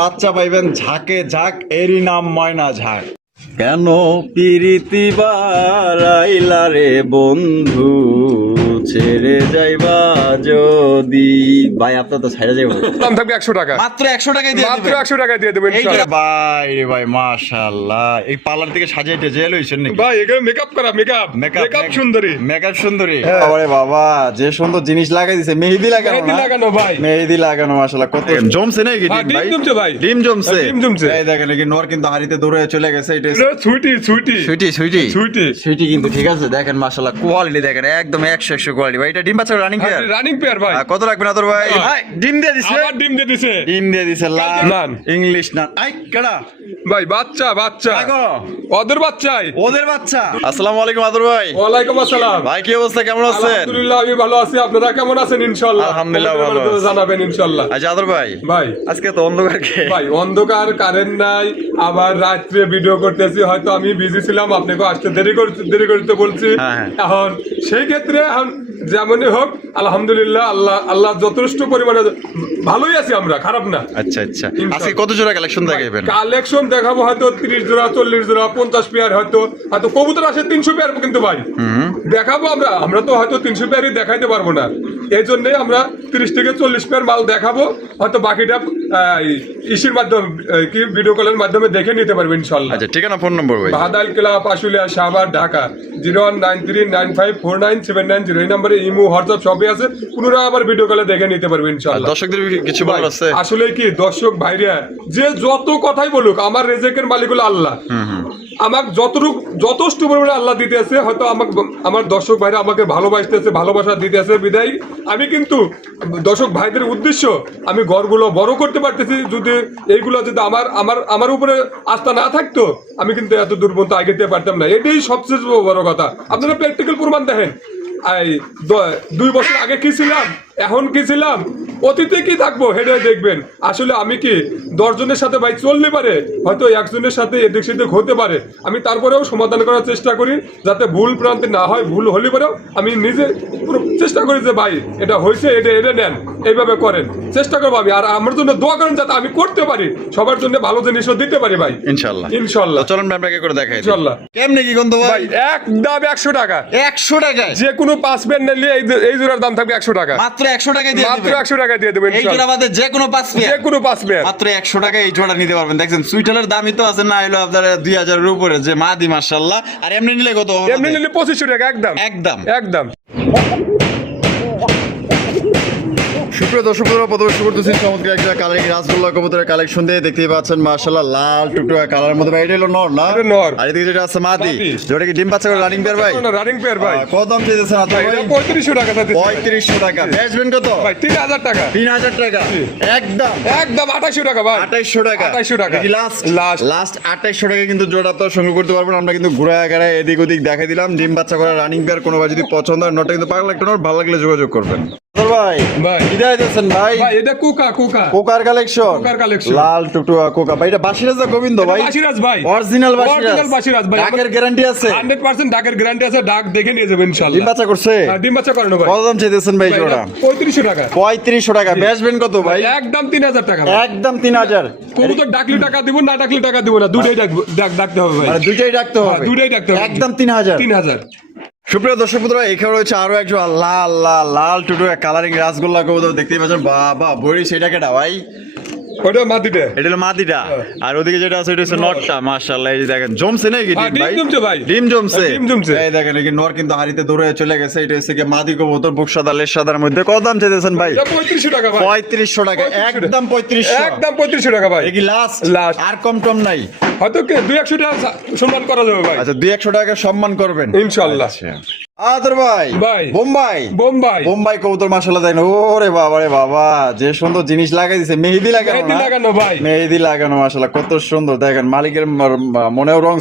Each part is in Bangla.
বাচ্চা পাইবেন ঝাঁকে ঝাঁক, এরই নাম ময়না ঝাঁক। কেন পিরিতি বারাইলা রে বন্ধু, ছেড়ে যাইবা যদি। ভাই আপনার তো ছেড়ে যাইব, দাম থাকবে 100 টাকা, মাত্র 100 টাকায় দিয়ে মাত্র দিবেন। 100 টাকা দিয়ে দেবেন ইনশাআল্লাহ। ভাই রে ভাই মাশাআল্লাহ, এই পার্লার থেকে সাজাইতে জেল হইছেন নাকি ভাই এখানে মেকআপ করা, মেকআপ সুন্দরী, মেকআপ সুন্দরী। আরে বাবা যে সুন্দর জিনিস লাগাই দিছে, মেহেদি লাগানো না? মেহেদি লাগানো ভাই, মেহেদি লাগানো মাশাআল্লাহ। কত জমছে না এই ডিম ভাই? ডিম জমছে ভাই, ডিম জমছে, ডিম জমছে। এই দেখেন কি নর কিন্তু হাড়িতে দৌড়ে চলে গেছে। এটা সুইটি সুইটি সুইটি সুইটি সুইটি সুইটি কিন্তু ঠিক আছে। দেখেন মাশাআল্লাহ কোয়ালিটি দেখেন একদম 100 কোয়ালিটি ভাই। এটা ডিম বাচ্চা রানিং পেয়ার, রানিং পেয়ার ভাই। কত রাখবেন আদর ভাই? ভাই ডিম দিয়ে দিছে, আবার ডিম দিয়ে দিছে, ডিম দিয়ে দিছে। নান ইংলিশ নান। আই কেডা ভাই? বাচ্চা বাচ্চা আগো ওদের বাচ্চাই, ওদের বাচ্চা। আসসালামু আলাইকুম আদর ভাই। ওয়ালাইকুম আসসালাম ভাই কি অবস্থা, কেমন আছেন? আলহামদুলিল্লাহ আমি ভালো আছি, আপনারা কেমন আছেন? ইনশাআল্লাহ আলহামদুলিল্লাহ ভালো আছি। জানাবেন ইনশাআল্লাহ। আচ্ছা আদর ভাই, ভাই আজকে তো অন্ধকার কে ভাই, অন্ধকার, কারেন্ট নাই, আবার রাত্রে ভিডিও করতেছি, হয়তো আমি বিজি ছিলাম, আপনাকে আসতে দেরি করতে বলছি। হ্যাঁ। এখন সেই ক্ষেত্রে এখন যেমনই হোক আলহামদুলিল্লাহ, আল্লাহ যথেষ্ট পরিমাণে ভালোই আছি আমরা, খারাপ না। আচ্ছা আচ্ছা, আজকে কত জোড়া কালেকশন দেখাবেন? কালেকশন দেখাবো হয়তো 30 জোড়া, 40 জোড়া, 50 পেয়ার, হয়তো কবুতর আসে 300 পেয়ার কিন্তু ভাই দেখাবো আমরা তো হয়তো 300 পেয়ারই দেখাইতে পারবো না। এই জন্যই আমরা 30 থেকে 40 পেয়ার মাল দেখাবো, হয়তো বাকিটা ইসির মাধ্যমে কি ভিডিও কলের মাধ্যমে দেখে নিতে পারবেন ইনশাআল্লাহ। আচ্ছা ঠিকানা ফোন নম্বর ভাই? বাদাল ক্লাব, আশুলিয়া, শাহবাগ, ঢাকা 0193954979 এই নম্বরে ইমো, হোয়াটসঅ্যাপ সবই আছে। পুনরায় আবার ভিডিও কলে দেখে নিতে পারবেন ইনশাআল্লাহ। দর্শকদের কিছু বলার আছে? আসলে কি দর্শক ভাইরা যে যত কথাই বলুক, আমার রেজেকের মালিক হলো আল্লাহ। আমাকে যথেষ্ট পরিমাণে আল্লাহ দিতে আছে, হয়তো আমার দর্শক ভাইরা আমাকে ভালোবাসতেছে, ভালোবাসা দিতে আছে বিদায় আমি কিন্তু দর্শক ভাইদের উদ্দেশ্য আমি ঘরগুলো বড় করতে পারতেছি। যদি এইগুলো যদি আমার উপরে আস্থা না থাকতো, আমি কিন্তু এত দূর পর্যন্ত আগাতে পারতাম না। এটাই সবচেয়ে বড় কথা। আপনারা প্র্যাকটিক্যাল প্রমাণ দেখেন, 2 বছর আগে কি ছিলাম, এখন কি ছিলাম, অতীতে কি থাকবো, হেডে দেখবেন। আসলে আমি কি 10 জনের সাথে ভাই চললে পারে, হয়তো একজনের সাথে এদিক সেদিক হতে পারে, আমি তারপরেও সমাধান করার চেষ্টা করি, যাতে ভুল প্রান্তে না হয়। ভুল হলে পরেও আমি নিজে পুরো চেষ্টা করি যে ভাই এটা হয়েছে, এটা নেন, এইভাবে করেন, চেষ্টা করবো আমি। আর আমার জন্য দোয়া করেন যাতে আমি করতে পারি, সবার জন্য ভালো জিনিসও দিতে পারি ভাই ইনশাআল্লাহ ইনশাআল্লাহ। চলুন আপনাকে করে দেখাই ইনশাআল্লাহ। কেমনে কি গন্ধ ভাই? একদম 100 টাকা, 100 টাকায় যে কোনো 5 পেয়ার নিলে এই জোড়ার দাম থাকবে 100 টাকা, মাত্র 100 টাকায় দিয়ে মাত্র দিবেন। 100 টাকা দিয়ে দেবেন এই জোড়া বাদে যে কোনো 5 পেয়ার, যে কোনো 5 পেয়ার মাত্র 100 টাকায় এই জোড়া নিতে পারবেন। দেখছেন সুইটালের দামই তো আছে না, হলো আপনার 2000 এর উপরে, যে মাদি মাশাআল্লাহ। আর এমনি নিলে কত হবে? এমনি নিলে 2500 টাকা একদম একদম একদম। সুপ্রিয় দর্শক বন্ধুরা, প্রথমে শুরু করতেছি চমৎকার একটা কালারিং রাসগোল্লা কবুতরের কালেকশন দিয়ে। দেখতেই পাচ্ছেন মাশাআল্লাহ লাল টুকটুকা কালারের মধ্যে ভাই। এটা হলো নর না? এটা নর। আর এদিকে যেটা আছে মাদি, মাদি। যেটা কি ডিম বাচ্চা করে রানিং পেয়ার ভাই? রানিং পেয়ার ভাই। কত দাম চাইতেছেন আপনি ভাই? এটা 3500 টাকা দিতে। 3500 টাকা। বেচবেন কত ভাই? 3000 টাকা। 3000 টাকা একদম একদম 2800 টাকা ভাই। 2800 টাকা। 2800 টাকা। কি লাস্ট লাস্ট 2800 টাকা কিন্তু জোড়া তো সংগ্রহ করতে পারবেন। আমরা কিন্তু ঘুরায় গাড়ায় এদিক ওদিক দেখাই দিলাম। ডিম বাচ্চা করা রানিং পেয়ার, কোনো ভাই যদি পছন্দ হয়, নটা কিন্তু পাগল একটা নট, ভালো লাগলে যোগাযোগ করবেন। ভাই ভাই বিদায় দিয়েছেন ভাই। ভাই এটা কোকার কালেকশন, কোকার কালেকশন। লাল টুকটুকা কোকা ভাই। এটা বাসিরাজ না গোবিন্দ ভাই? বাসিরাজ ভাই, অরিজিনাল বাসিরাজ ভাই। ডাকের গ্যারান্টি আছে 100% ডাকের গ্যারান্টি আছে, ডাক দেখে নিয়ে যাবেন ইনশাআল্লাহ। ডিম বাচ্চা করছে? হ্যাঁ, ডিম বাচ্চা করানো ভাই। কত দাম চাইতেছেন ভাই জোড়া? 3500 টাকা। 3500 টাকা। বেচবেন কত ভাই? একদম 3000 টাকা ভাই। একদম 3000। কবুতর ডাকলে টাকা দিব, না ডাকলে টাকা দিব না, দুটোই ডাকতে হবে ভাই। মানে দুইটাই ডাকতে হবে? হ্যাঁ, দুটোই ডাকতে হবে। একদম 3000। 3000। সুপ্রিয় দর্শক বন্ধুরা, এখানে রয়েছে আরো একজন লাল টুটুকা কালারিং রাসগোল্লা কবুতর। দেখতেই পাচ্ছেন বাবা বড়ি, সেটা কেটা ভাই? ওটা মাটিতে, এটা হলো মাদিটা। আর ওদিকে যেটা আছে এটা হচ্ছে নটটা। মাশাআল্লাহ, এই যে দেখেন জমছে না কি ডিম ভাই? ডিম জমছে ভাই, ডিম জমছে। ডিম জমছে। এই দেখেন এই নর কিন্তু হাড়িতে দৌড়ে চলে গেছে। এটা হচ্ছে কি মাদি কবুতর, বুক সাদা লেজ সাদার মধ্যে। কত দাম চাইতেছেন ভাই? এটা 3500 টাকা ভাই। 3500 টাকা একদম 3500। একদম 3500 টাকা ভাই। এই কি লাস্ট? লাস্ট। আর কম টম নাই? হয়তো 200 টাকা সম্মান করা যাবে ভাই। আচ্ছা 200 টাকা সম্মান করবেন ইনশাআল্লাহ। আদর ভাই ভাই বোম্বাই কবুতর মাশাআল্লাহ দেখেন। ওরে বাবা রে বাবা, যে সুন্দর জিনিস লাগাই দিছে। মেহেদি লাগানো না? লাগানো ভাই, মেহেদি লাগানো মাশাআল্লাহ, কত সুন্দর। দেখেন মালিকের মনেও রং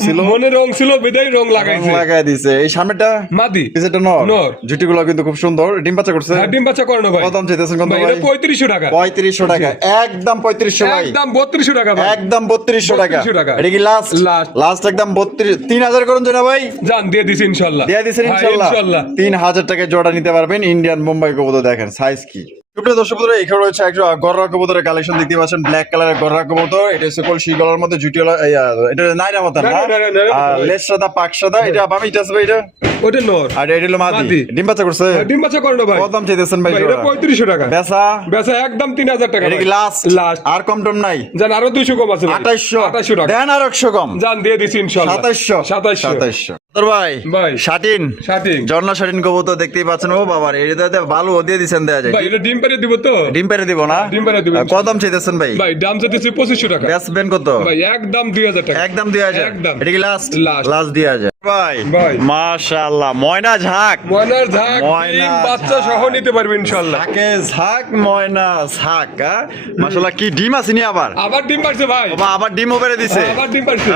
ছিল, বিদায় রং লাগাইছে, লাগাই দিছে। এই সামনেটা মাদি, পিছেরটা নর। জুটিগুলো কিন্তু খুব সুন্দর। ডিম বাচ্চা করছে? হ্যাঁ, ডিম বাচ্চা করানো ভাই। কত দাম চাইতেছেন কোন ভাই? এটা 3500 টাকা। 3500 টাকা একদম 3500 ভাই। একদম 3200 টাকা ভাই। একদম 3200 টাকা। 3200 টাকা। এটা কি লাস্ট? লাস্ট একদম 3000 করুন না ভাই? জান দিয়ে দিছি ইনশাআল্লাহ। দিয়ে দিছেন ইনশাআল্লাহ। 3000 টাকায় জোড়া নিতে পারবেন। ইন্ডিয়ান বোম্বাই কবুতর দেখেন সাইজ কি। সুপ্রিয় দর্শক বন্ধুরা, এখানে রয়েছে একটা গররা কবুতরের কালেকশন দেখতে পাচ্ছেন, ব্ল্যাক কালারের গররা কবুতর। এটা হচ্ছে কলসি গলার মধ্যে জুটিওয়ালা, এটা নাইরা মতো না, আর লেজ সাদা পাক সাদা। এটা বামি এটা আছে ভাই, এটা ওটা নর আর এটা হলো মাদি। ডিম বাচ্চা করছে? ডিম বাচ্চা করে না ভাই। কত দাম চাইতেছেন ভাই? এটা 3500 টাকা। বেচা বেচা একদম 3000 টাকা। এটা কি লাস্ট? আর কম টম নাই? জান আরো 200 কম আছে ভাই। 2800 টাকা দেন, আর 100 কম জান দিয়ে দিছি ইনশাআল্লাহ। 2700 তোর ভাই ভাই শাটিন শাটিন জর্না শাটিন কবুতর দেখতেই পাচ্ছেন। ও বাবা রে, এটাতে ভালো দিয়ে দিবেন, দেয়া যায়। ভাই এটা ডিম পেরে দিব তো? ডিম পেরে দিব না? ডিম পেরে দিব। কত দাম চাইতেছেন ভাই? ভাই দাম চাইতেছি 2500 টাকা। বেচবেন কত ভাই? একদম 2000 টাকা। একদম 2000। একদম। এটা কি লাস্ট? লাস্ট দেয়া যায় ভাই। ভাই মাশাআল্লাহ, ময়না ঝাক, ময়নার ঝাঁক ময়না ডিম বাচ্চা ঝাঁক। সহ নিতে পারবে ইনশাআল্লাহ। ঝাকে ঝাক, ময়না ঝাক। মাশাআল্লাহ, কি ডিম আছে নি আবার? আবার ডিম পারছে ভাই। বাবা আবার ডিমও পেরে দিছে। আবার ডিম পারছে।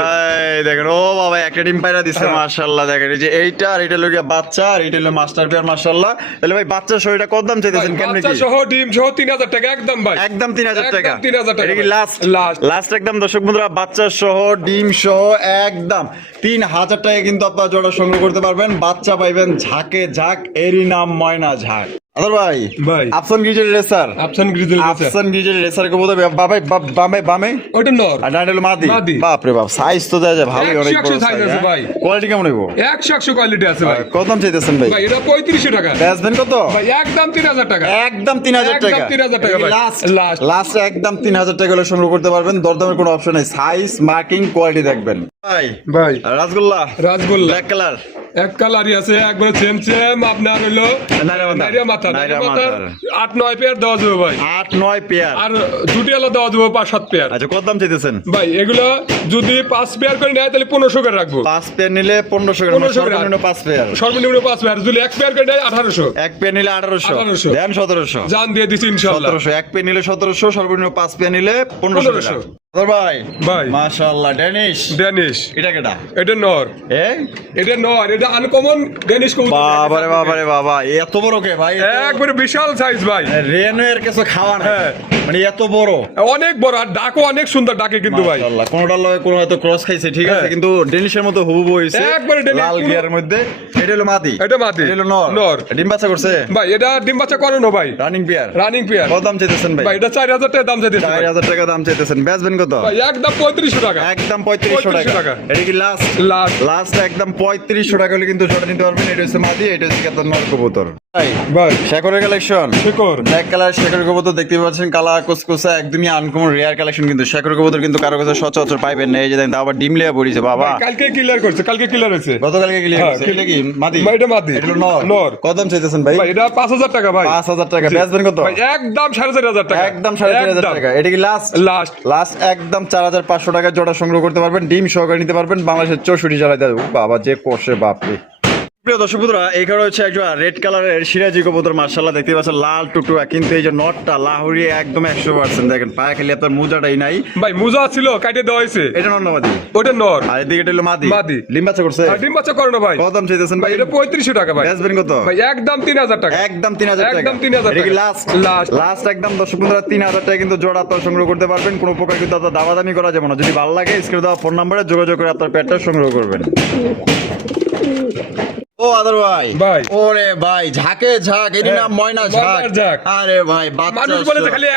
এই দেখেন, ও বাবা একটা ডিম পাইরা দিছে। মাশাআল্লাহ, দেখেন এই যে এইটা আর এটা লইয়া বাচ্চা, আর এটা হলো মাস্টার পেয়ার। মাশাআল্লাহ। তাহলে ভাই বাচ্চা সহ এটা কত দাম চাইতেছেন? কেমনে বাচ্চা কি? সহ ডিম সহ 3000 টাকা একদম ভাই। একদম 3000 টাকা। একদম 3000 টাকা। এটা কি লাস্ট? লাস্ট। লাস্ট একদম। দর্শক বন্ধুরা, বাচ্চা সহ ডিম সহ একদম 3000 টাকা কিন্তু আপনারা জোড়া সংগ্রহ করতে পারবেন। বাচ্চা পাইবেন ঝাঁকে ঝাঁক, এরই নাম ময়না ঝাঁক। আদর ভাই ভাই আফসান গ্রিজেল রেসার, আফসান গ্রিজেল রেসার। আফসান গ্রিজেল রেসার কে বলতে বাবাই বামে বামে ওটা নর আর ডান্ডেল মাদি। মাদি। বাপ রে বাপ, সাইজ তো দেয়া যায় ভালোই, অনেক 100 বড় size আছে ভাই। কোয়ালিটি কেমন হইব? 100 কোয়ালিটি আছে ভাই। কত দাম চাইতেছেন ভাই? ভাই এটা 3500 টাকা। বেচবেন কত? ভাই একদম 3000 টাকা। একদম 3000 টাকা। একদম 3000 টাকা ভাই। Last last. লাস্ট একদম 3000 টাকা হলে সংগ্রহ করতে পারবেন। দরদামের কোনো অপশন নাই, সাইজ মার্কিং কোয়ালিটি দেখবেন ভাই। ভাই আর রাসগোল্লা, রাসগোল্লা ব্ল্যাক কালার, এক কালারই আছে, একবারে সেম সেম। আপনার হলো নাইরা মাথা। নাইরা মাথা 8-9 পেয়ার দেওয়া যাবে ভাই। 8-9 পেয়ার। আর দুটি আলো দেওয়া যাবে 5-7 পেয়ার। আচ্ছা, কত দাম চাইতেছেন ভাই এগুলো যদি 5 পেয়ার করে নেয় তাহলে 1500 করে রাখবো। 5 পেয়ার নিলে 1500 টাকা, 1500 টাকা। সর্বনিম্ন 5 পেয়ার। সর্বনিম্ন 5 পেয়ার। যদি 1 পেয়ার করে নেয় 1800। এক পেয়ার নিলে 1800 দেন 1700। জান দিয়ে দিছি ইনশাআল্লাহ। 1700 এক পেয়ার নিলে 1700, সর্বনিম্ন 5 পেয়ার নিলে 1500 টাকা। 1500 আদর ভাই ভাই মাশাআল্লাহ, ড্যানিশ। ড্যানিশ এটা কেডা? এটা নর। এই এটা নর, এটা আনকমন ড্যানিশ কবুতর। বাবারে বাবারে বাবা, এত বড় কে ভাই? একবারে বিশাল সাইজ ভাই। রেনের কিছু খাওয়া না, হ্যাঁ। মানে এত বড়, অনেক বড়, আর ডাকও অনেক সুন্দর ডাকে কিন্তু ভাই। মাশাআল্লাহ। কোনটার লগে কোন হয়তো ক্রস খাইছে, ঠিক আছে, হ্যাঁ। কিন্তু ডেনিশের মতো হুবহু হইছে, একবারে ডেনিশ, লাল পুরো- গিয়ারের মধ্যে। এটা হলো মাদি, এটা মাদি, এটা হলো নর। নর। ডিম বাচ্চা করছে ভাই এটা ডিম বাচ্চা করে না ভাই। Running pair. Running pair. কত দাম চাইতেছেন ভাই? ভাই এটা 4000 টাকা দাম চাইতেছে ভাই। 4000 টাকা দাম চাইতেছেন, বেচবেন কত? ভাই একদম 3500 টাকা। একদম 3500 3500 টাকা। টাকা। এটা কি লাস্ট? লাস্ট। লাস্ট একদম 3500 টাকা হলে কিন্তু জোড়া নিতে পারবেন। এটা হচ্ছে মাদি, এটা হচ্ছে আপনার নর কবুতর। ভাই ভাই শেকরের কালেকশন, শেকর। ব্ল্যাক কালার শেকর কবুতর দেখতে পাচ্ছেন, কালা কুসকুসা, একদমই আনকমন রেয়ার কালেকশন। কিন্তু শেকর কবুতর কিন্তু কারো কাছে সচরাচর পাইবেন না। এই যে দেখেন, আবার ডিম লিয়া পড়িছে বাবা। কালকে ক্লিয়ার করছে, কালকে ক্লিয়ার হয়েছে। গতকালকে ক্লিয়ার হ্যাঁ, করছে। এটা কি মাদি? ভাই এটা মাদি। এটা হলো নর। নর। কত দাম চাইতেছেন ভাই? ভাই এটা 5000 টাকা ভাই। 5000 টাকা। বেচবেন কত? ভাই একদম 4500 টাকা। একদম 4500 একদম। টাকা। এটা কি লাস্ট? লাস্ট। লাস্ট একদম 4500 টাকা জোড়া সংগ্রহ করতে পারবেন। ডিম সহকারে নিতে পারবেন। বাংলাদেশের 64 জেলায় দেয়। বাবা যে কষে বাপরে। প্রিয় দর্শক বন্ধুরা, এখানে হচ্ছে একটা রেড কালারের সিরাজি কবুতর। মাশাআল্লাহ, দেখতে পাচ্ছেন লাল টুকটুকা, কিন্তু এই যে নটটা লাহোরি একদম 100%। দেখেন পায়ে খালি আপনার মোজাটাই নাই। ভাই মুজা ছিল, কাটে দেওয়া হয়েছে। এটা নর না মাদি? ওটা নর। আর এদিকে এটা হলো মাদি। মাদি। ডিম বাচ্চা করছে? আর ডিম বাচ্চা করে না ভাই। কত দাম চাইতেছেন ভাই ভাই? এটা 3500 টাকা ভাই। বেচবেন কত? ভাই একদম 3000 টাকা। একদম 3000 টাকা। একদম 3000 এটা কি টাকা। লাস্ট? লাস্ট। লাস্ট একদম দর্শক বন্ধুরা 3000 টাকা কিন্তু জোড়া আপনারা সংগ্রহ করতে পারবেন। কোনো প্রকার কিন্তু আপনার দামাদামি করা যাবে না। যদি ভালো লাগে স্ক্রিনে দেওয়া ফোন নম্বরে যোগাযোগ করে আপনার পেটটা সংগ্রহ করবেন। ও আদর ভাই ভাই। ওরে ভাই, ঝাঁকে ঝাঁক, এর নাম ময়না ঝাঁক। ময়নার ঝাঁক। আরে ভাই বাচ্চা মানুষ বলে যে খালি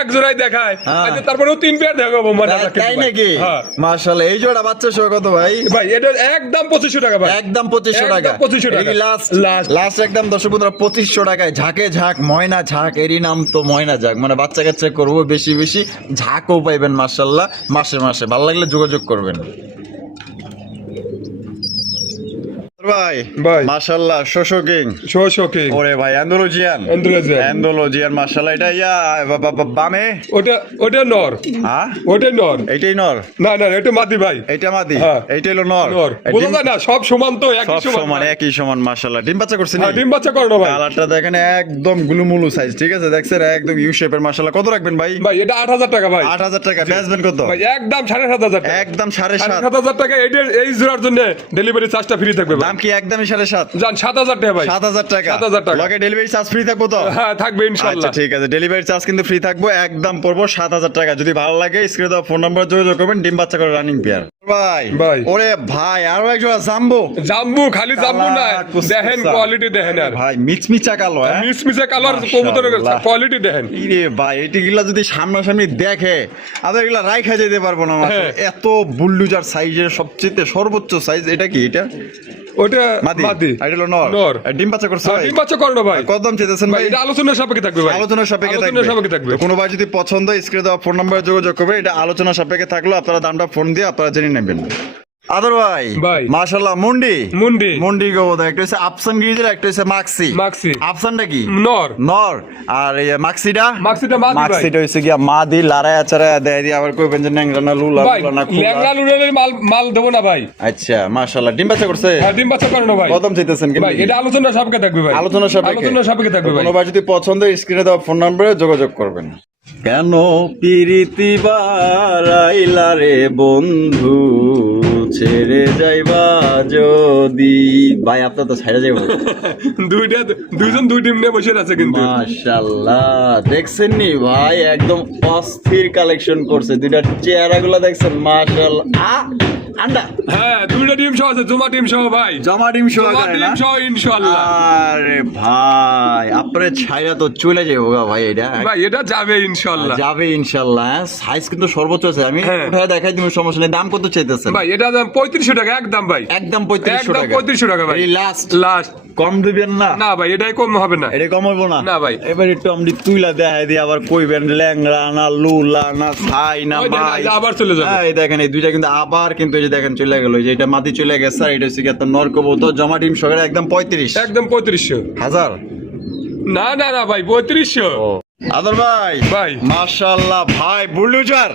এক জোড়াই দেখায়, হ্যাঁ। আচ্ছা তারপরেও 3 পেয়ার দেখাবো মানে। তাই নাকি? হ্যাঁ। মাশাআল্লাহ, এই জোড়া বাচ্চা সহ কত ভাই? ভাই এটা একদম 2500 টাকা ভাই। একদম 2500 টাকা। একদম 2500 টাকা। Last last. লাস্ট একদম দর্শক বন্ধুরা 2500 টাকায় ঝাঁকে ঝাঁক ময়না ঝাঁক। এরই নাম তো ময়না ঝাঁক, মানে বাচ্চা কাচ্চা করবো বেশি বেশি, ঝাঁকও পাইবেন মাশাআল্লাহ মাসে মাসে। ভালো লাগলে যোগাযোগ করবেন ভাই। ভাই। মাশাআল্লাহ, শোশো কিং। শোশোকে। ওরে ভাই অ্যান্ডোলজিয়ান। অ্যান্ডোলজিয়ান মাশাআল্লাহ। এটা ইয়া বামে। ওটা নর। হ্যাঁ ওটা নর। এইটাই নর? না না এটা মাদি ভাই। এইটা মাদি। হ্যাঁ। এইটা হলো নর। নর। এই বোঝা ডিম- যায় না, সব সমান তো, একই সব সমান। সমান, একই সমান মাশাআল্লাহ। ডিম বাচ্চা করছে নি? হ্যাঁ, ডিম বাচ্চা করে না ভাই। কালারটা দেখেন একদম গুলুমুলু সাইজ, ঠিক আছে, দেখছেন একদম ইউ শেপের মাশাআল্লাহ। কত রাখবেন ভাই? ভাই এটা 8000 টাকা ভাই। 8000 টাকা। বেচবেন কত? ভাই একদম 7500 টাকা। একদম 7.5। 7500 টাকা। এই জোড়ার জন্য ডেলিভারি চার্জটা ফ্রি থাকবে ভাই। দাম কি একদমই 7.5? জান 7000 টাকা ভাই। 7000 টাকা। 7000 টাকা। লগে ডেলিভারি চার্জ ফ্রি থাকবো তো? হ্যাঁ থাকবে আচ্ছা ইনশাআল্লাহ। ঠিক আছে, ডেলিভারি চার্জ কিন্তু ফ্রি থাকবো। একদম পড়বো 7000 টাকা। যদি ভালো লাগে স্ক্রিনে দেওয়া ফোন নাম্বার যোগাযোগ করবেন। ডিম বাচ্চা করে রানিং পেয়ার। ভাই ভাই। ওরে ভাই আরো একজোড়া জাম্বো জাম্বু খালি জাম্বু না, কালা কুসকুসা। দেখেন কোয়ালিটি দেখেন আর ভাই মিচমিচা কালো হ্যাঁ মিসমিসে কালার কবুতরের মাশাআল্লাহ। কোয়ালিটি দেখেন। ইরে ভাই এটিগুলা যদি সামনাসামনি দেখে আবার এগুলা রাইখা যেতে পারবো না মাত্র। হ্যাঁ। এত বুল্লুজার সাইজের সবচেয়ে সর্বোচ্চ সাইজ এটা কি এটা ওটা মাদি মাদি এটা হলো নর নর। আর ডিম বাচ্চা করছে ভাই ডিম বাচ্চা করো না ভাই। কত দাম চেয়েছেন ভাই ভাই এটা আলোচনার সাপেক্ষে থাকবে ভাই, আলোচনা সাপেক্ষে আলোচনার সাপেক্ষে থাকবে। তো কোনো ভাই যদি পছন্দ স্ক্রিনে দেওয়া ফোন নাম্বারে যোগাযোগ করবে, এটা আলোচনা সাপেক্ষে থাকলো, আপনারা দামটা ফোন দিয়ে আপনারা জেনে নেবেন। আদর ভাই ভাই। মাশাআল্লাহ মুন্ডি মুন্ডি মুন্ডি গোবদা একটা হচ্ছে আফসান গিরিজের একটা হচ্ছে মাক্সি মাক্সি আফসানটা কি নর নর আর এই মাক্সিটা মাক্সিটা মাদি ভাই। মাক্সিটা হচ্ছে গিয়া মাদি লারায় আচারা দেয় দিয়ে আবার কইবেন যে ন্যাংরা না লুলা ভাই লুলা না ল্যাংড়া খুলা। লুড়েলের মাল মাল দেবো না ভাই। আচ্ছা মাশাআল্লাহ ডিম বাচ্চা করছে হ্যাঁ ডিম বাচ্চা করো না ভাই। কদম চাইতেছেন কি ভাই এটা আলোচনার সাপেক্ষে থাকবে ভাই, আলোচনা সাপেক্ষে আলোচনার সাপেক্ষে থাকবে ভাই। কোনো ভাই যদি পছন্দ স্ক্রিনে দেওয়া ফোন নম্বরে যোগাযোগ করবেন। কেন পিরিতি বারাইলা রে বন্ধু ছেড়ে যাইবা যদি ভাই আপনার তো ছেড়ে যাইব দুইজন দুই টিম নিয়ে বসে আছে কিন্তু। মাশাআল্লাহ দেখছেন নি ভাই একদম অস্থির কালেকশন করছে, দুইটা চেহারাগুলো দেখছেন মাশাআল্লাহ আন্ডা হ্যাঁ দুইটা টিম সহ আছে, জমা টিম সহ ভাই, জমা ডিম জমা সহকারে টিম না সহ ইনশাআল্লাহ। আরে ভাই আপনার ছাইরা তো চলে যাবো গা ভাই, এটা ভাই এটা যাবে ইনশাআল্লাহ। যাবে ইনশাআল্লাহ। সাইজ কিন্তু সর্বোচ্চ আছে, আমি হ্যাঁ। উঠায় দেখাই দিব সমস্যা নেই। দাম কত চাইতেছেন ভাই এটা দাম 3500 টাকা একদম ভাই, একদম 3500 একদম টাকা 3500 টাকা ভাই। এই লাস্ট লাস্ট কম দিবেন না না ভাই এটাই কম হবে না। এটা কম হইব না না ভাই। এবার একটু আমদি তুইলা দেখাই দিয়ে আবার কইবেন ল্যাংড়া না লুলা না ছাই না ওই দেখেন, ভাই এই যে আবার চলে যাবে। হ্যাঁ, এই দেখেন এই দুইটা কিন্তু আবার কিন্তু এই যে দেখেন চলে গেল, এই যে এটা মাটি চলে গেছে আর এটা হচ্ছে কি একটা নর কবুতর জমা ডিম সহকারে একদম 35 একদম 3500 হাজার। না না না ভাই 3500। আদর ভাই ভাই। মাশাআল্লাহ ভাই বুলডোজার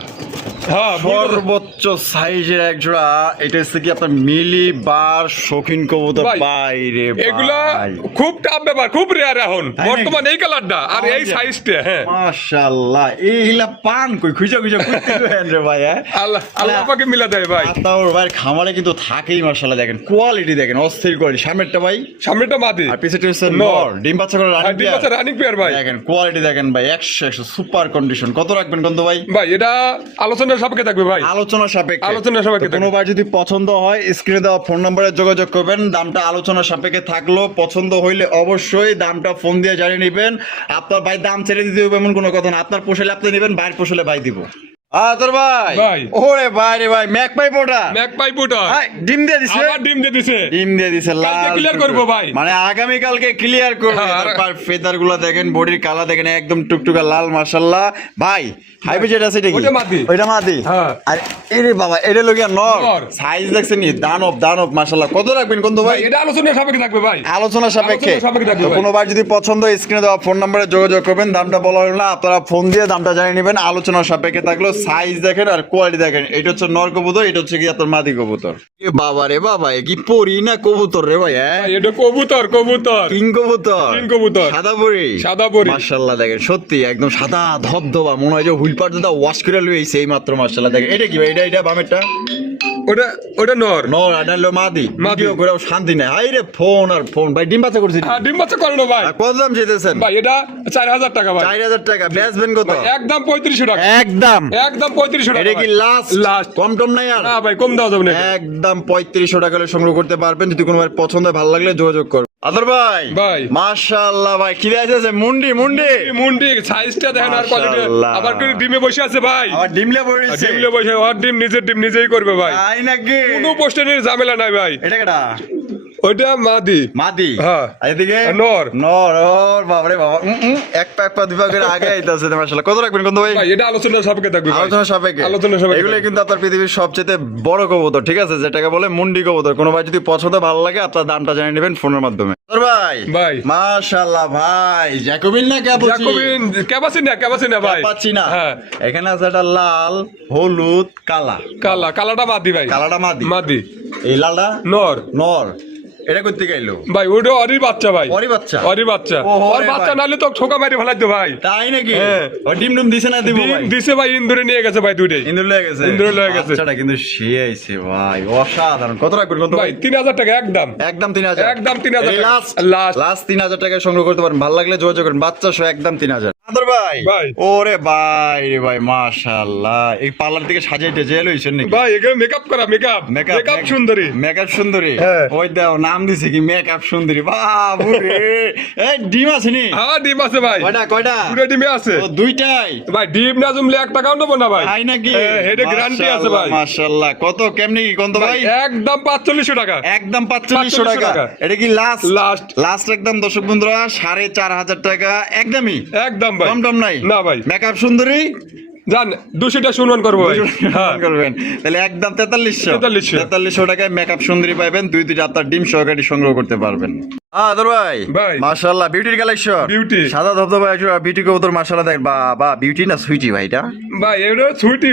হ্যাঁ বড় সর্বোচ্চ সাইজের এক জোড়া, এটা হচ্ছে কি আপনার মিলি বার শৌখিন কবুতর ভাই, বাইরে এগুলা ভাই খুব টাফ ব্যাপার, খুব রেয়ার এখন নাকি? বর্তমান এই কালারটা আর এই সাইজটা। হ্যাঁ মাশাআল্লাহ এইলা পান কই খুঁজে খুঁজে করতে গেলেন রে ভাই হ্যাঁ আল্লাহ আল্লাহ আপনাকে মিলা দেয় ভাই। আতাউর ভাই খামারে কিন্তু থাকেই মাশাআল্লাহ, দেখেন কোয়ালিটি দেখেন অস্থির কোয়ালিটি। সামনেরটা ভাই সামনেটা মাদি আর পিছনেটা হচ্ছে নর। নর ডিম বাচ্চা করে আর রানিং ডিম বাচ্চা রানিং পেয়ার ভাই। দেখেন কোয়ালিটি দেখেন ভাই 100 সুপার কন্ডিশন। কত রাখবেন কত ভাই ভাই এটা আলোচনার সাপেক্ষে থাকবে ভাই, আলোচনা সাপেক্ষে আলোচনা সাপেক্ষে তো কোনোবার যদি পছন্দ হয় স্ক্রিনে দেওয়া ফোন নম্বরে যোগাযোগ করবেন, দামটা আলোচনা সাপেক্ষে থাকলো, পছন্দ হইলে অবশ্যই দামটা ফোন দিয়ে জানিয়ে নেবেন। আপনার ভাই দাম ছেড়ে দিতে হবে এমন কোনো কথা না, আপনার পোষালে আপনি নেবেন, বাইরে পোষালে ভাই দিব। তোর ভাই ভাই। ওরে ভাই রে ভাই ম্যাক পাই পোটা ম্যাক পাই পুটা ডিম দিয়ে দিছে আবার ডিম দিয়ে দিছে। ডিম দিয়ে দিছে কালকে লাল clear টুকরো। করবো ভাই। মানে আগামী কালকে ক্লিয়ার করবে। হ্যাঁ, আর- তারপর ফেদার গুলো দেখেন, বডির কালার দেখেন একদম টুকটুকা লাল মাশাআল্লাহ। ভাই হাইবে যেটা আছে এটা কি ওটা মাদি। ওইটা মাদি হ্যাঁ। আর এরে বাবা এটা লগিয়া নর নর। সাইজ দেখছেন নি দানব দানব মাশাআল্লাহ। কত রাখবেন কোন ভাই ভাই এটা আলোচনার সাপেক্ষে থাকবে ভাই, আলোচনা সাপেক্ষে। আলোচনা সাপেক্ষে থাকবে তো ভাই। কোনোবার যদি পছন্দ স্ক্রিনে দেওয়া ফোন নম্বরে যোগাযোগ করবেন, দামটা বলা হলো না, আপনারা ফোন দিয়ে দামটা জানিয়ে নেবেন। আলোচনা সাপেক্ষে থাকলো, সাইজ দেখেন আর কোয়ালিটি দেখেন। এটা হচ্ছে নর কবুতর, এটা হচ্ছে কি আপনার মাদি কবুতর। এ বাবা রে বাবা এ কি পরি না কবুতর রে ভাই হ্যাঁ ভাই, এটা কবুতর কবুতর কিং কবুতর কিং কবুতর। সাদা পরি সাদা পরি। মাশাআল্লাহ দেখেন সত্যি একদম সাদা ধবধবা, মনে হয় যে হুইলপার দাদা ওয়াশ করে লইছে এই মাত্র মাশাআল্লাহ। দেখেন এটা কি ভাই এটা বামেরটা ওটা ওটা নর। নর আর হলো মাদি। মাদি। ভিডিও করেও শান্তি নাই, হাই রে ফোন আর ফোন। ভাই ডিম বাচ্চা করছি হ্যাঁ ডিম বাচ্চা করো না ভাই। আর কত দাম চাইতেছেন ভাই এটা 4000 টাকা ভাই। 4000 টাকা বেচবেন কত ভাই, একদম 3500 টাকা, একদম একদম 3500 টাকা এটা কি ভাই। লাস্ট লাস্ট কম টম নাই আর না ভাই কম দাও যাবে না। একদম 3500 টাকা হলে সংগ্রহ করতে পারবেন। যদি কোনো ভাই পছন্দ হয়, ভালো লাগলে যোগাযোগ করবেন। আদর ভাই ভাই। মাশাআল্লাহ ভাই কি আছে মুন্ডি মুন্ডি এই মুন্ডি সাইজটা দেখেন আর কোয়ালিটি। মাশাআল্লাহ। আবার করে ডিমে বসে আছে ভাই, আবার ডিমলে পড়েছে ডিমে বসে ওর ডিম নিজের ডিম নিজেই করবে ভাই, তাই নাকি কোনো পোস্টের ঝামেলা নাই ভাই। এটা কেডা ওইটা মাদি মাদি হ্যাঁ। আর এদিকে নর। নর ওর বাবা রে বাবা এক পা দুই পা করে আগে আইতাছে মাশাআল্লাহ। কত রাখবেন কোন ভাই ভাই এটা আলোচনার সাপেক্ষে থাকবে ভাই। আলোচনা সাপেক্ষে আলোচনা সাপেক্ষে এগুলো থাকবে। কিন্তু আপনার পৃথিবীর সবচেয়ে বড় কবুতর, ঠিক আছে, যেটাকে বলে মুন্ডি কবুতর। কোনো ভাই যদি পছন্দ ভালো লাগে আপনার দামটা জানিয়ে নেবেন ফোনের মাধ্যমে। তোর ভাই ভাই। মাশাআল্লাহ ভাই জ্যাকোবিন না ক্যাপুচিন জ্যাকোবিন ক্যাপাসিন না ভাই। পাচ্ছি না হ্যাঁ এখানে আছে একটা লাল হলুদ কালা কালাটা মাদি ভাই, কালাটা মাদি মাদি এই লালটা নর। নর। এটা করতে গেলো ভাই ওটা অরি বাচ্চা ভাই, ওরই বাচ্চা অরি বাচ্চা। ওহো ওর রে বাচ্চা ভাই। নালে তো ঠোকা মারি ফেলাই তো ভাই। তাই নাকি হ্যাঁ। ও ডিম ডিম দিছে না দিব ডিম ভাই দিছে ভাই, ইন্দুরে নিয়ে গেছে ভাই দুইটাই। ইন্দুর লয়ে গেছে ইন্দুরে লয়ে গেছে। বাচ্চাটা কিন্তু শিয়াইছে ভাই অসাধারণ। কত রাখবেন কত ভাই ভাই 3000 টাকা একদম, একদম 3000 একদম 3000 টাকা। Last last. লাস্ট 3000 টাকা সংগ্রহ করতে পারেন। ভালো লাগলে যোগাযোগ করেন, বাচ্চা সহ একদম 3000। আদর ভাই ভাই। ওরে ভাই রে ভাই মাশাআল্লাহ এই পার্লার থেকে সাজাইতে জেল হইছেন নাকি ভাই এখানে মেকআপ করা মেকআপ মেকআপ সুন্দরী মেকআপ সুন্দরী হ্যাঁ। ওই দাও নাম দিছে কি মেকআপ সুন্দরী বাবু রে এই ডিম আছে নি হ্যাঁ ডিম আছে ভাই কয়টা পুরো ডিমে আছে ও দুইটাই ভাই ডিম না জমলে 1 টাকাও নেবো না ভাই তাই নাকি হেডে গ্যারান্টি আছে ভাই মাশাআল্লাহ কত কেমনি কি কোন তো ভাই একদম 4500 টাকা একদম 4500 টাকা টাকা। এটা কি লাস্ট লাস্ট একদম দর্শক বন্ধুরা 4500 টাকা একদমই একদম ভাই কম টম নাই না ভাই মেকআপ সুন্দরী জান 200টা সম্মান করবো ভাই হ্যাঁ করবেন তাহলে একদম 4300 4300 টাকায় মেকআপ সুন্দরী পাবেন দুইটা আপনার ডিম সহকারে সংগ্রহ করতে পারবেন আদর ভাই ভাই। মাশাআল্লাহ বিউটির কালেকশন বিউটি। সাদা ধবধবা বিউটি কবুতর মাশাআল্লাহ দেখ বাবা বিউটি না সুইটি ভাই এটা ভাই এটা সুইটি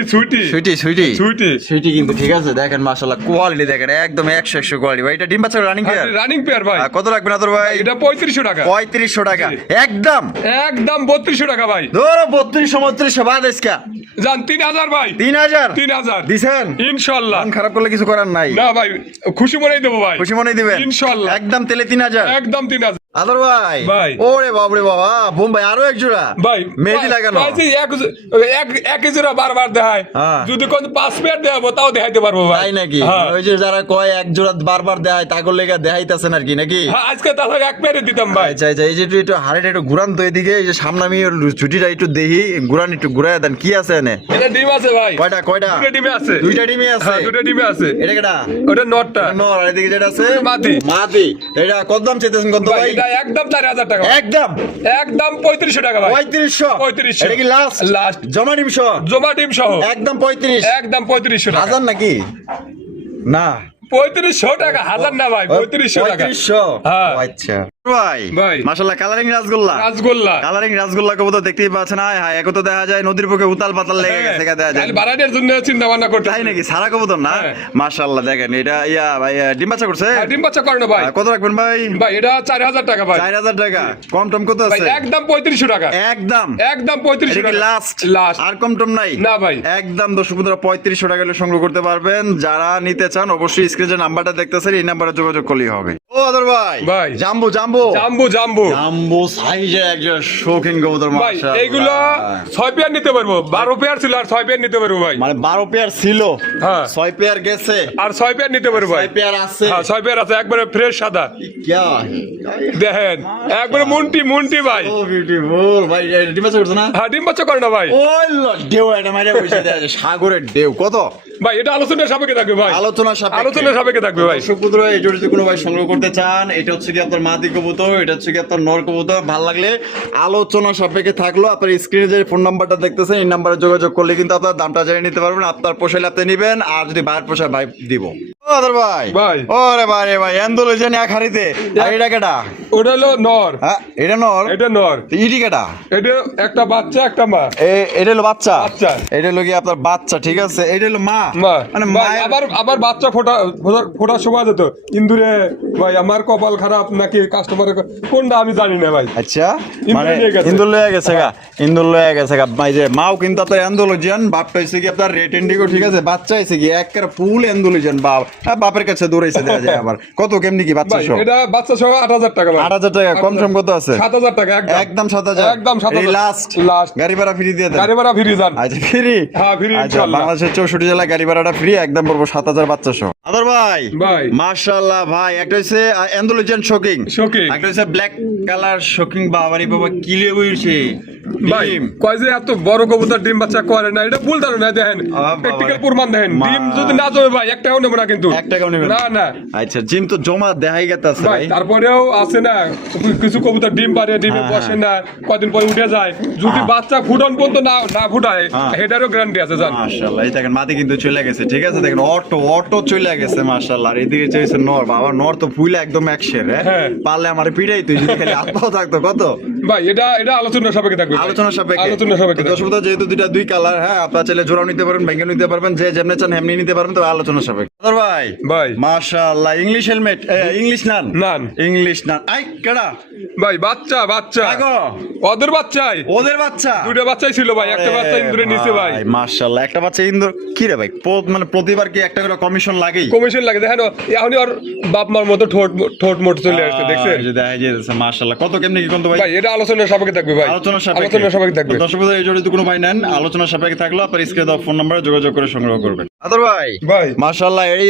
সুইটি কিন্তু ঠিক আছে দেখেন মাশাআল্লাহ কোয়ালিটি দেখেন একদম 100 কোয়ালিটি ভাই এটা ডিম বাচ্চা রানিং পেয়ার রানিং পেয়ার ভাই কত রাখবেন আদর ভাই এটা 3500 টাকা 3500 টাকা একদম 3200 টাকা ভাই ধরো 3200 বাদ ইসকা জান 3000 ভাই 3000 দিছেন ইনশাআল্লাহ মন খারাপ করলে কিছু করার নাই না ভাই খুশি মনেই দেবো ভাই খুশি মনে দিবেন ইনশাআল্লাহ একদম তেলে 3000 একদম 3000 আদর ভাই ভাই। ওরে বাবরে বাবা বোম্বাই আরো এক জোড়া ভাই মেহেদি লাগানো এক জোড়া বারবার দেখায় হ্যাঁ। যদি কোন 5 পেয়ার দেখাবো তাও দেখাইতে পারবো ভাই তাই নাকি হ্যাঁ। ওই যে যারা কয় এক জোড়া বারবার দেয় তাগর লেগে দেখাইতাছেন আর কি নাকি হ্যাঁ, আজকে তাহলে এক পেয়ারে দিতাম ভাই আচ্ছা আচ্ছা এই যে একটু হাড়িটা একটু ঘুরান তো এদিকে এই যে সামনে আমি ওর ছুটিটা একটু দেখি ঘুরান একটু ঘুরায় দেন কি আছে এনে এটা ডিম আছে ভাই কয়টা দুটো ডিমে আছে দুইটা ডিমে আছে হ্যাঁ দুটো ডিমে আছে এটা কেডা ওটা নটটা নর আর এদিকে যেটা আছে মাদি। এটা কত দাম চাইতেছেন কত ভাই ভাই এটা একদম 4000 টাকা একদম 3500 টাকা ভাই 3500 এটা কি লাস্ট লাস্ট জমা ডিম সহ জমা ডিম সহ একদম 35 একদম 3500 টাকা হাজার নাকি না 3500 টাকা হাজার না ভাই 3500 টাকা 3500 হ্যাঁ। আচ্ছা ভাই ভাই। মাশাআল্লাহ কালারিং রাসগোল্লা কালারিং কবুতর দেখতেই পাচ্ছেন হায় একো তো দেখা যায় নদীর বুকে উতাল পাতাল লেগে গেছে দেখা যায় বারাটের জন্য চিন্তা ভাবনা করতে তাই নাকি সারা কবুতর না হ্যাঁ। মাশাআল্লাহ দেখেন এটা ইয়া ভাই ডিম বাচ্চা করছে ডিম বাচ্চা করানো ভাই কত রাখবেন ভাই ভাই এটা 4000 টাকা ভাই 4000 টাকা কম টম কত ভাই আছে একদম 3500 টাকা একদম 3500 এটা কি টাকা লাস্ট লাস্ট আর কম টম নাই না ভাই একদম দর্শক বন্ধুরা 3500 টাকা হলে সংগ্রহ করতে পারবেন যারা নিতে চান অবশ্যই স্ক্রিনে নাম্বারটা দেখতেছেন এই নাম্বারে যোগাযোগ করলেই হবে ও আদর ভাই ভাই। জাম্বো জাম্বো সাইজের একজন শৌখিন কবুতর ভাই মাশাআল্লাহ এইগুলো 6 পেয়ার নিতে পারবো 12 পেয়ার ছিল আর 6 পেয়ার নিতে পারবো ভাই মানে 12 পেয়ার ছিল হ্যাঁ 6 পেয়ার গেছে আর 6 পেয়ার নিতে পারবো ভাই 6 পেয়ার আছে হ্যাঁ 6 পেয়ার আছে একবারে ফ্রেশ সাদা क्या দেখেন একবারে মুন্টি ভাই ও বিউটিফুল ভাই ডিম বাচ্চা করছ না হ্যাঁ ডিম বাচ্চা করে না ভাই ওই ঢেউ এটা মাইরা বসে আছে সাগরের ঢেউ কত ভাই এটা আলোচনার সাপেক্ষে থাকবে ভাই আলোচনার সাপেক্ষে থাকবে ভাই দর্শক বন্ধুরা এই যদি কোনো ভাই সংগ্রহ করতে চান এটা হচ্ছে কি আপনার মাদি কবুতর এটা হচ্ছে কি আপনার নর কবুতর ভালো লাগলে আলোচনা সাপেক্ষে থাকলো আপনার স্ক্রিনে যে ফোন নাম্বারটা দেখতেছেন এই নাম্বারে যোগাযোগ করলে কিন্তু আপনার দামটা জেনে নিতে পারবেন আপনার পোষাইলে আপনি নেবেন আর যদি বাইরের পোষায় ভাই দিব ও আদর ভাই ভাই। ওরে ভাই রে ভাই এন্দোলজন এক হাড়িতে আর এটা কেডা ওটা হলো নর হ্যাঁ এটা নর এটা নর ইডি কেডা এটা একটা বাচ্চা একটা মা এটা হলো বাচ্চা বাচ্চা। এটা হলো কি আপনার বাচ্চা ঠিক আছে এটা হলো মা মা মানে ভাই, মায়ের আবার বাচ্চা ফোটার সময় যেত ইন্দুরে ভাই আমার কপাল খারাপ নাকি কাস্টমার কোনটা আমি জানি না ভাই আচ্ছা ইন্দুর মানে নিয়ে গেছে। ইন্দুর লয়ে গেছে গা ইন্দুর লয়ে গেছে গা ভাই যে মাও কিন্তু আপনার এন্ডোলজিয়ান বাপটা হইছে কি আপনার রেট ইন্ডিগো ঠিক আছে বাচ্চা হইছে কি একের ফুল এন্ডোলজিয়ান বাপ বাপের কাছে দৌড়াইছে দেখা যায় আবার কত কেমনি কি বাচ্চা ভাই সহ এটা বাচ্চা সহ 8000 টাকা ভাই 8000 টাকা কম সম কত আছে 7000 টাকা একদম 7000 একদম 7000 লাস্ট লাস্ট গাড়ি ভাড়া ফ্রি দিয়ে দেন গাড়ি ভাড়া ফ্রি যান আচ্ছা ফ্রি হ্যাঁ, free আচ্ছা ইনশাআল্লাহ। বাংলাদেশের 64 জেলা গাড়ি ভাড়াটা ফ্রি একদম পড়বো 7000 বাচ্চা সহ আদর ভাই ভাই। মাশাআল্লাহ ভাই একটা হইছে এন্ডোলজিয়ান শোকিং Shocking। একটা হইছে ব্ল্যাক কালার শোকিং বাবারি বাবা কি লে বইছে ভাই ডিম কয় যে এত বড় কবুতর ডিম বাচ্চা করে না এটা ভুল ধারণা দেখেন বাবা। প্র্যাকটিক্যাল প্রমাণ দেখেন মা- ডিম যদি না জমে ভাই একটাও নেবো না কিন্তু এক টাকাও নেবেন না না আচ্ছা জিম তো জমা দেখাই গেছে ভাই ভাই তারপরেও আছে না কিছু কবুতর ডিম পারে ডিমে হ্যাঁ, বসে না কদিন পরে উঠে যায় যদি বাচ্চা ফুটন পর্যন্ত না ফুটায় হ্যাঁ। সেটারও গ্যারান্টি আছে জান মাশাআল্লাহ এই দেখেন মাটি কিন্তু চলে গেছে ঠিক আছে দেখেন অটো চলে গেছে মাশাআল্লাহ আর এদিকে চাইছে নর বাবা নর তো ফুলে একদম একশের হ্যাঁ। পারলে আমার পিড়াই তুই যদি খালি আত্মাও থাকতো কত ভাই এটা আলোচনার সাপেক্ষে থাকবে ভাই। আলোচনা সাপেক্ষে আলোচনার সাপেক্ষে থাকবে। দর্শক বন্ধুরা, যেহেতু দুই কালার হ্যাঁ আপনারা চাইলে জোড়াও নিতে পারবেন ভেঙে নিতে পারবেন যে যেমনি চান এমনি নিতে পারবেন তো আলোচনা সাপেক্ষে আদর ভাই ভাই। মাশাআল্লাহ ইংলিশ হেলমেট ইংলিশ নান নান। ইংলিশ নান আই কেডা ভাই বাচ্চা আগো ওদের বাচ্চাই ওদের বাচ্চা দুটো বাচ্চাই ছিল ভাই একটা বাচ্চা ইন্দুরে নিচে ভাই মাশাআল্লাহ একটা বাচ্চা ইন্দুর কি রে ভাই মানে প্রতিবার কি একটা করে কমিশন লাগেই কমিশন লাগে দেখেন এখনই ওর বাপ মার মতো ঠোঁট মোট চলে আসছে দেখছেন এই যে দেখা যাচ্ছে মাশাআল্লাহ কত কেমনি কি কোন তো ভাই ভাই এটা আলোচনার সাপেক্ষে থাকবে ভাই, আলোচনা আলোচনার সাপেক্ষে থাকবে। দর্শক বন্ধুরা, এই যদি কোনো ভাই নেন আলোচনা সাপেক্ষে থাকলো আপনার স্ক্রিনে দেওয়া ফোন নম্বরে যোগাযোগ করে সংগ্রহ করবেন। আদর ভাই, ভাই মাশাআল্লাহ, এই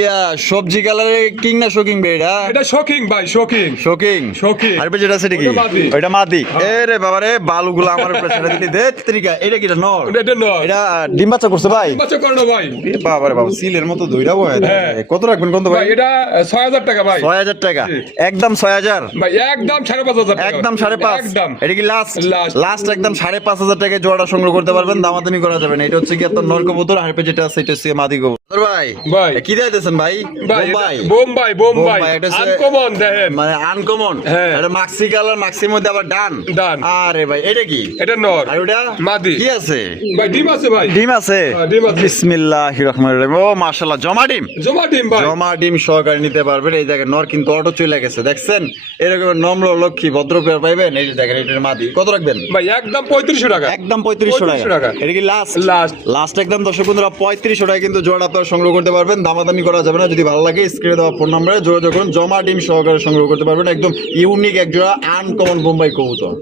সবজি কালারের কিং না শোকিং বে এটা? এটা শোকিং ভাই, শোকিং শোকিং। শোকিং। আর যেটা সেটা কি? ওটা মাদি। ওইটা মাদি। এরে বাবা রে, বালুগুলো আমার উপরে ছেড়ে দিলি দে তরিকা। এটা কি? এটা নর? এটা নর। এটা ডিম বাচ্চা করছে ভাই? বাচ্চা করে না ভাই। এ বাবা রে বাবা, সিলের মতো দইরা বয়। হ্যাঁ। কত রাখবেন কোন ভাই? ভাই এটা 6000 টাকা ভাই। 6000 টাকা, একদম 6000 ভাই একদম 5500 টাকা, একদম 5.5। একদম। এটা কি লাস্ট? Last। লাস্ট একদম 5500 টাকায় জোড়াটা সংগ্রহ করতে পারবেন, দামাদামি করা যাবে না। এটা হচ্ছে কি আপনার নর কবুতর, আর যেটা আছে এটা হচ্ছে মাদি কবুতর। ভাই ভাই। কি দিতেছেন ভাই? ভাই বোম্বাই? বোম্বাই, বোম্বাই এটা হচ্ছে আনকমন দেখেন, মানে আনকমন। হ্যাঁ। এটা মাক্সি কালার, মাক্সির মধ্যে আবার ডান। ডান। আরে ভাই এটা কি? এটা নর। আর ওটা মাদি। কি আছে? ভাই ডিম আছে ভাই, ডিম আছে? হ্যাঁ, ডিম আছে। বিসমিল্লাহির রহমানির রহিম। ও মাশাআল্লাহ, জমা ডিম। জমা ডিম ভাই। জমা ডিম সহকারে নিতে পারবেন। এই দেখেন নর কিন্তু অটো চলে গেছে, দেখছেন? এরকম নম্র লক্ষ্মী ভদ্র পেয়ার পাইবেন। এই যে দেখেন এটার মাদি। কত রাখবেন? ভাই একদম 3500 টাকা, একদম 3500 3500 টাকা। টাকা। এটা কি লাস্ট? লাস্ট। লাস্ট একদম দর্শক বন্ধুরা 3500 টাকা কিন্তু জোড়া আপনারা সংগ্রহ করতে পারবেন, দামাদামি করা যাবে না। যদি ভালো লাগে স্ক্রিনে দেওয়া ফোন নম্বরে যোগাযোগ করুন, জমা ডিম সহকারে সংগ্রহ করতে পারবেন। একদম ইউনিক এক জোড়া আনকমন বোম্বাই কবুতর।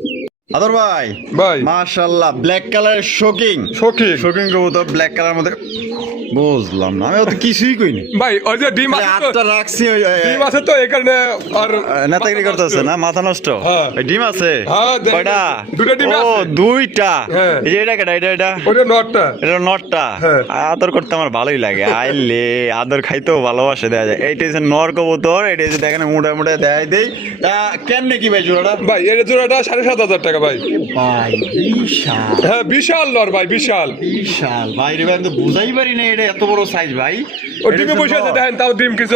আদর ভাই, ভাই মাশাআল্লাহ, ব্ল্যাক কালারের শোকিং। শোকিং। শোকিং কবুতর ব্ল্যাক কালার মধ্যে। বুঝলাম না, আমি তো কিছুই কইনি। ভাই ওই যে ডিম আছে তো, আটটা রাখছি ডিম আছে তো এই কারণে আর নেতাগিরি করতেছে না, মাথা নষ্ট। হ্যাঁ। এই ডিম আছে? হ্যাঁ, দেখেন। কয়টা? দুটো ডিম ও আছে। দুইটা। হ্যাঁ। এই যে এটা কেটা? এটা ওটা নটটা। এটা নটটা। হ্যাঁ। আদর করতে আমার ভালোই লাগে। আইলে আদর খাইতেও ভালোবাসে দেয়া যায়। এইটা হচ্ছে নর কবুতর। এটা হচ্ছে দেখেন মুড়া মুড়া দেয় দেই। কেমনে কি ভাই জোড়াটা? ভাই এর জোড়াটা 7500 টাকা ভাই। ভাই বিশাল, হ্যাঁ বিশাল নর ভাই, বিশাল। বিশাল ভাই রে ভাই, আমি তো বুঝাই পারি না এটা এত বড় সাইজ ভাই। ও ডিমে বসে আছে দেখেন, তাও ডিম কিছু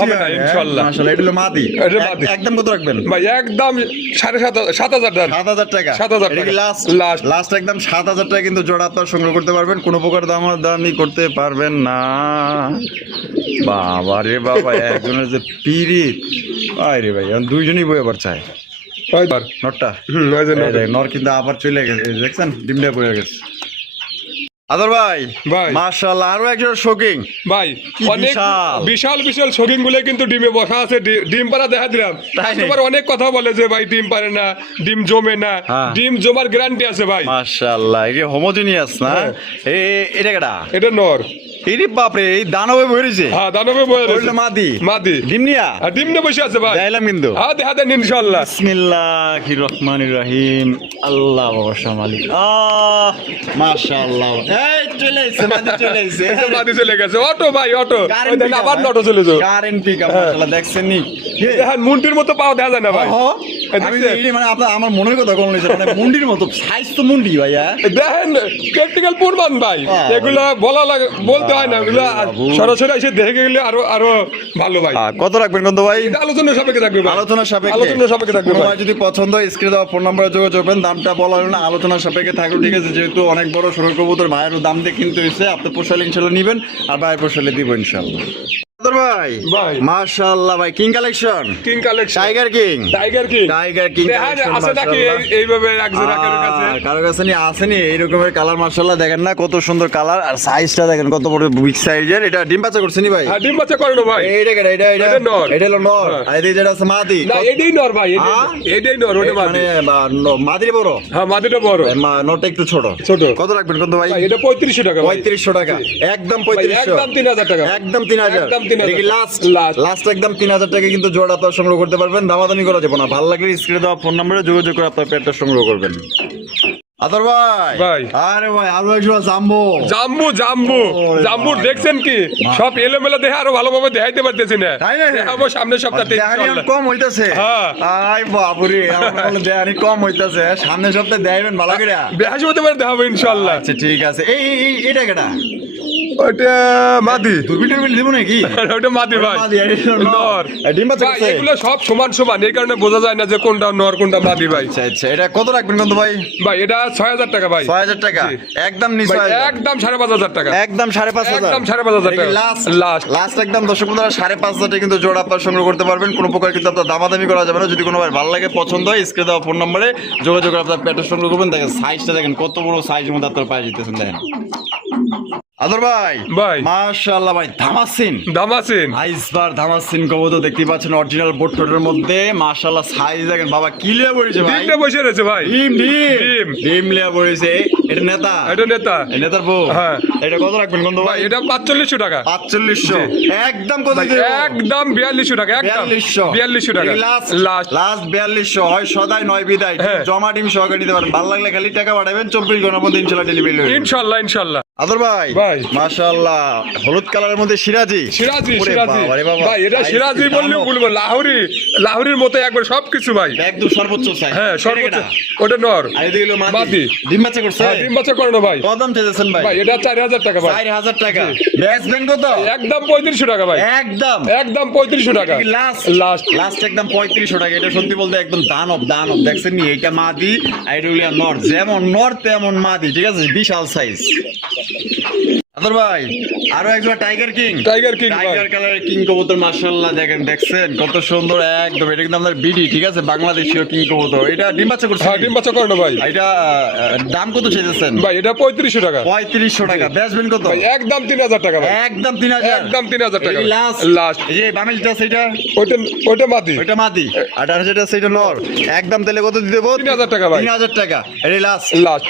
হবে না ইনশাআল্লাহ। মাশাআল্লাহ, এটা হলো মাদি। এটা মাদি। একদম কত রাখবেন? ভাই একদম 7500 টাকা। 7000 টাকা। 7000 এটা কি টাকা। লাস্ট? লাস্ট। লাস্ট একদম 7000 টাকা কিন্তু জোড়া আপনারা সংগ্রহ করতে পারবেন, কোনো প্রকার দামাদামি করতে পারবেন না। বাবা রে বাবা, একজনের যে পিরিত। আরে ভাই, এখন দুইজনই বই আবার চায় ওই বার। নটটা। ওই যে নর। এই দেখ, নর কিন্তু আবার চলে গেছে, এই দেখছেন ডিমটা পড়ে গেছে। আদর ভাই, ভাই। মাশাআল্লাহ, আরো একজন শোকিং। ভাই কি অনেক বিশাল। বিশাল বিশাল শৌখিন গুলো কিন্তু ডিমে বসা আছে, ডিম পাড়া দেখা দিলাম। তাই নাকি? তোমার অনেক কথা বলে যে ভাই ডিম পারে না, ডিম জমে না। হ্যাঁ। ডিম জমার গ্যারান্টি আছে ভাই। মাশাআল্লাহ, এই হোমোজেনিয়াস না? হ্যাঁ। এটা কেডা? এটা নর। এই বাপরে, এই দানবে বইরেছে। হ্যাঁ দানবে বয়ে রয়েছে। ওইটা মাদি। মাদি। ডিম নিয়া আর ডিম নিয়ে বসে আছে ভাই। যাইলাম কিন্তু। হ্যাঁ দেখা দেন ইনশাআল্লাহ। বিসমিল্লাহির রহমানির রহিম। আল্লাহ ভরসা মালিক। মাশাআল্লাহ, এই চলে আইছে মাদি, চলে আইছে। এই যে মাদি চলে গেছে, অটো ভাই অটো। ওই কারেন্ট দেখেন আবার নটো চলে যাও। Current pickup. মাশাআল্লাহ, দেখছেন নি? দেখেন মুন্টির মতো পাও দেখা যায় না ভাই। এই আমি দেখছেন? এই মানে আমার মনের কথা কোন লইছে, মানে মুন্ডির মতো সাইজ তো মুন্ডি ভাইয়া। দেখেন প্র্যাকটিক্যাল প্রমাণ ভাই। এগুলো বলা লাগে, বলতে হয় না, এগুলো সরাসরি এসে দেখে গেলে আরো আরো ভালো ভাই। কত রাখবেন কত ভাই? এটা আলোচনা সাপেক্ষে থাকবে ভাই। আলোচনা সাপেক্ষে। আলোচনা সাপেক্ষে থাকবে কোনো ভাই। ভাই যদি পছন্দ হয় স্ক্রিনে দেওয়া ফোন নাম্বারে যোগাযোগ করবেন। দামটা বলা হলো না, আলোচনা সাপেক্ষে থাকলো, ঠিক আছে? যেহেতু অনেক বড় সরল কবুতর, ভাইয়েরও দাম দিয়ে কিনতে হয়েছে। আপনি পোষালে ইনশাল্লাহ নিবেন, আর ভাইয়ের পোষালে দিব ইনশাল্লাহ। ভাই ভাই। মাশাআল্লাহ ভাই, king collection, king collection, tiger king, tiger king, tiger king দেখেন আছে নাকি এইভাবে একজন কারোর কাছে? কারো কাছে নি আসেনি এই রকমের কালার। মাশাআল্লাহ, দেখেন না কত সুন্দর কালার, আর সাইজটা দেখেন কত বড় বিগ সাইজের। এটা ডিম বাচ্চা করছে নি ভাই? হ্যাঁ ডিম বাচ্চা করে না ভাই। এইটা কেডা? এটা এটা নর। এটা হলো নর। হ্যাঁ। আর এই যেটা আছে মাদি। না এটাই নর ভাই, এটাই নর, ওটা মানে মাদি। মাদির বড়, হ্যাঁ মাদিটা বড়, নরটা একটু ছোট। ছোট। কত রাখবেন কত ভাই? ভাই এটা 3500 টাকা ভাই। 3500 টাকা, একদম ভাই, 3500, একদম 3000 টাকা। একদম 3000, একদম 3000 এটা কি লাস্ট? লাস্ট। লাস্ট একদম 3000 টাকা কিন্তু জোড়া আপনারা সংগ্রহ করতে পারবেন, দামাদামি করা যাবে না। ভালো লাগলে স্ক্রিনে দেওয়া ফোন নম্বরে যোগাযোগ করে আপনার পেটটা সংগ্রহ করবেন। আদর ভাই, ভাই। আরে ভাই, আরো একজন জাম্বো। জাম্বু জাম্বু ওরে জাম্বুর ভাই। দেখছেন কি সব এলোমেলো দেখে আরো ভালোভাবে দেখাইতে পারতেছি না। তাই না? দেখাবো সামনের সপ্তাহে দেহানি ইনশাআল্লাহ। কম হইতাছে। হ্যাঁ। আই বাপুরে, আমার বলে দেহানি কম হইতাছে। সামনের সপ্তাহে দেখাবেন ভালো করে। বৃহস্পতিবার দেখাবো ইনশাআল্লাহ। আচ্ছা ঠিক আছে। এটা কেটা? ওটা মাদি। দুর্বিল দিব নাকি? ওটা মাদি ভাই। মাদি, আর এটা নর। নর। ডিম বাচ্চা ভাই, করছে? এগুলো সব সমান সমান, এই কারণে বোঝা যায় না যে কোনটা নর কোনটা মাদি ভাই। আচ্ছা আচ্ছা, এটা কত রাখবেন কত ভাই? ভাই এটা 6000 টাকা ভাই। 6000 টাকা, জি। একদম ভাই, নিশ্চয়। একদম 5500 টাকা। একদম 5500, একদম 5500 টাকা। Last last. লাস্ট একদম দর্শক বন্ধুরা 5500 টাকা কিন্তু জোড়া আপনারা সংগ্রহ করতে পারবেন, কোনো প্রকার কিন্তু আপনার দামাদামি করা যাবে না। যদি কোনো ভাই ভালো লাগে, পছন্দ হয়, স্ক্রিনে দেওয়া ফোন নম্বরে যোগাযোগ করে আপনার পেটের সংগ্রহ করবেন। দেখেন সাইজটা, দেখেন কত বড় সাইজের মধ্যে আপনারা পায়ে যেতেছেন, দেখেন। আদর ভাই ভাই। মাশাআল্লাহ ভাই ধামাসিন দাম আছেন আইসবার ধামাসিন কবুতর দেখতে পাচ্ছেন অরিজিনাল বোটটোটের মধ্যে মাশাআল্লাহ সাইজ দেখেন বাবা কি লিয়া পড়েছে ভাই তিনটা বসে রয়েছে ভাই ডিম ডিম ডিম। ডিম লিয়া পড়েছে এটা নেতা এটা নেতা এই নেতার বউ হ্যাঁ। এটা কত রাখবেন কোন ভাই ভাই এটা 4500 টাকা 4500 একদম কত ভাই, দিবেন একদম 4200 টাকা একদম 4200 টাকা লাস্ট লাস্ট লাস্ট 4200 হয় সদাই নয় বিদায় হ্যাঁ। জমা ডিম সহকারে নিতে পারেন ভালো লাগলে খালি টাকা পাঠাবেন 24 ঘন্টার মধ্যে ইনশাআল্লাহ ডেলিভারি হবে ইনশাআল্লাহ ইনশাআল্লাহ আদর ভাই ভাই। মাশাআল্লাহ হলুদ কালারের মধ্যে সিরাজি সিরাজি ওরে সিরাজি বাবা রে বাবা। ভাই এটা সাইজ সিরাজি কি বললেও দানব। বলবো লাহোরির মতো একবার সবকিছু ভাই একদম সর্বোচ্চ সাইজ হ্যাঁ সর্বোচ্চ এটা ওটা নর আর এদিকে হলো মাদি মাদি। ডিম বাচ্চা করছে হ্যাঁ, ডিম বাচ্চা করে না ভাই কত দাম চাইছেন ভাই ভাই এটা 4000 টাকা ভাই 4000 টাকা বেচবেন কত একদম 3500 টাকা ভাই একদম একদম 3500 টাকা লাস্ট লাস্ট লাস্ট একদম 3500 টাকা এটা সত্যি বলতে একদম দানব দেখছেন নি এটা মাদি আর এটা হলো নর যেমন নর তেমন মাদি ঠিক আছে বিশাল সাইজ আদর ভাই আরো একজন টাইগার কিং টাইগার কিং ভাই টাইগার কালারের কিং কবুতর মাশাআল্লাহ দেখছেন কত সুন্দর একদম এটা কিন্তু আমাদের বিডি ঠিক আছে বাংলাদেশীয় কিং কবুতর এটা ডিম বাচ্চা করছে হ্যাঁ ডিম বাচ্চা করে না ভাই এটা দাম কত চাইছেন ভাই এটা 3500 টাকা 3500 টাকা বেচবেন কত ভাই একদম 3000 টাকা ভাই একদম 3000 একদম 3000 টাকা লাস্ট লাস্ট এই যে বামেলটা সেটা ওটা মাদি ওইটা মাদি আর যেটা সেটা নর একদম তাহলে কত দিতে দেবো 3000 টাকা ভাই 3000 টাকা এই লাস্ট লাস্ট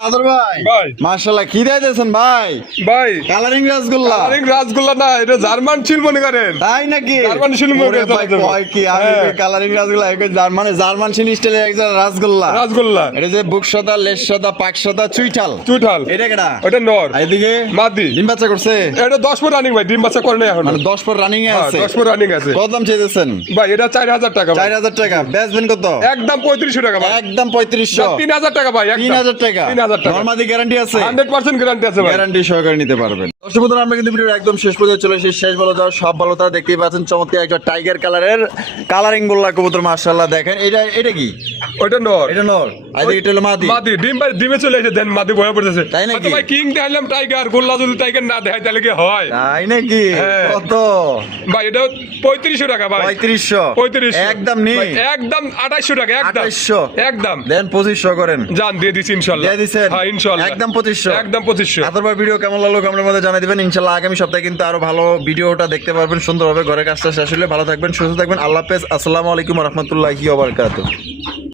আদর ভাই ভাই। মাশাআল্লাহ কি দিয়েছেন ভাই ভাই কালারিং রাসগোল্লা আরে রাসগোল্লা না এটা জার্মান ছিল মনে করেন তাই নাকি জার্মান শিল মনে ওরে ভাই করতে হবে। কয় কি আমি হ্যাঁ। কালারিং রাসগোল্লা এক জার্মান শিল স্টাইলের একজন রাসগোল্লা রাসগোল্লা এটা যে বুক সাদা লেস সাদা পাক সাদা চুইঠাল চুঠাল এটা কেডা ওটা নর আর এদিকে মাদি ডিম বাচ্চা করছে এটা 10 পর রানিং ভাই ডিম বাচ্চা করে না এখন মানে 10 পর রানিং এ আছে 10 পর রানিং আছে কত দাম চাইছেন ভাই এটা 4000 টাকা ভাই 4000 টাকা বেচবেন কত একদম 3500 টাকা ভাই একদম 3500 3000 টাকা ভাই একদম 3000 টাকা 3000 টাকা নরমাদি গ্যারান্টি আছে 100% গ্যারান্টি আছে ভাই গ্যারান্টি সহকারে নিতে পারবেন দর্শক বন্ধুরা আমরা কিন্তু ভিডিওর একদম শেষ পর্যন্ত চলে এসেছি শেষ ভালো যাওয়ার সব ভালো তা দেখতেই পাচ্ছেন চমৎকার একটা টাইগার কালারের কালারিং গোল্লা কবুতর মাশাআল্লাহ দেখেন এটা কি ওটা নর এটা নর আর এটা হলো মাদি মাদি ডিম ভাই ডিমে চলে এসে দেন মাদি বয়া পড়তেছে তাই নাকি? হয়তো ভাই কিং দেখাইলাম টাইগার গোল্লা যদি টাইগার না দেখাই তাহলে কি হয় তাই নাকি হ্যাঁ। কত ভাই এটা 3500 টাকা ভাই 3500 একদম নি ভাই, একদম 2800 টাকা একদম 2800 একদম দেন 2500 করেন জান দিয়ে দিছি ইনশাআল্লাহ দিয়ে দিছেন হ্যাঁ ইনশাআল্লাহ একদম 2500 একদম 2500 আতরবার ভিডিও কেমন লাগলো কমেন্টের মধ্যে জানিয়ে দিবেন ইনশাআল্লাহ আগামী সপ্তাহে কিন্তু আরো ভালো ভিডিওটা দেখতে পারবেন সুন্দরভাবে ঘরের কাজটা শেষ হলে ভালো থাকবেন সুস্থ থাকবেন আল্লাহ হাফেজ আসসালামু আলাইকুম ওয়া রাহমাতুল্লাহি ওয়া বারাকাতুহু